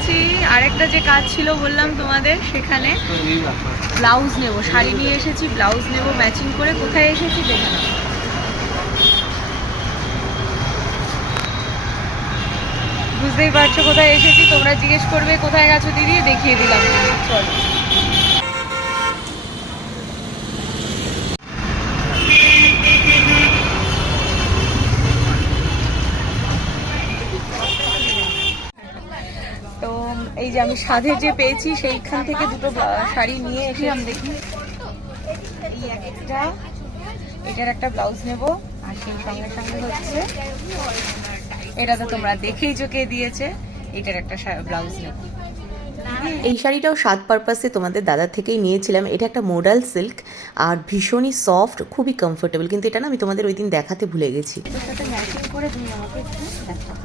এসেছি আরেকটা যে কাজ ছিল বললাম তোমাদের, সেখানে ব্লাউজ নেব। শাড়ি নিয়ে এসেছি, ব্লাউজ নেব ম্যাচিং করে। কোথায় এসেছি দেখে নাও। বুঝতেই পারছো কোথায় এসেছি। তোমরা জিজ্ঞেস করবে কোথায় গেছো দিদি, দেখিয়ে দিলাম। চলো। তো এই যে আমি সাধে যে পেয়েছি সেইখান থেকে দুটো শাড়ি নিয়ে এসেছিলাম। দেখি এই একটা, এটার একটা ব্লাউজ নেব। আর সেই সঙ্গে সঙ্গে হচ্ছে এটা তো তোমরা দেখেই চোখে দিয়েছে, এটার একটা ব্লাউজ নেব। এই শাড়িটাও স্বাদ পারপাসে তোমাদের দাদা থেকেই নিয়েছিলাম। এটা একটা মোডাল সিল্ক আর ভীষণই সফট, খুবই কমফোর্টেবল। কিন্তু এটা না আমি তোমাদের ওই দিন দেখাতে ভুলে গেছি। এটার সাথে ম্যাচিং করে তুমি আমাকে একটু দেখাও।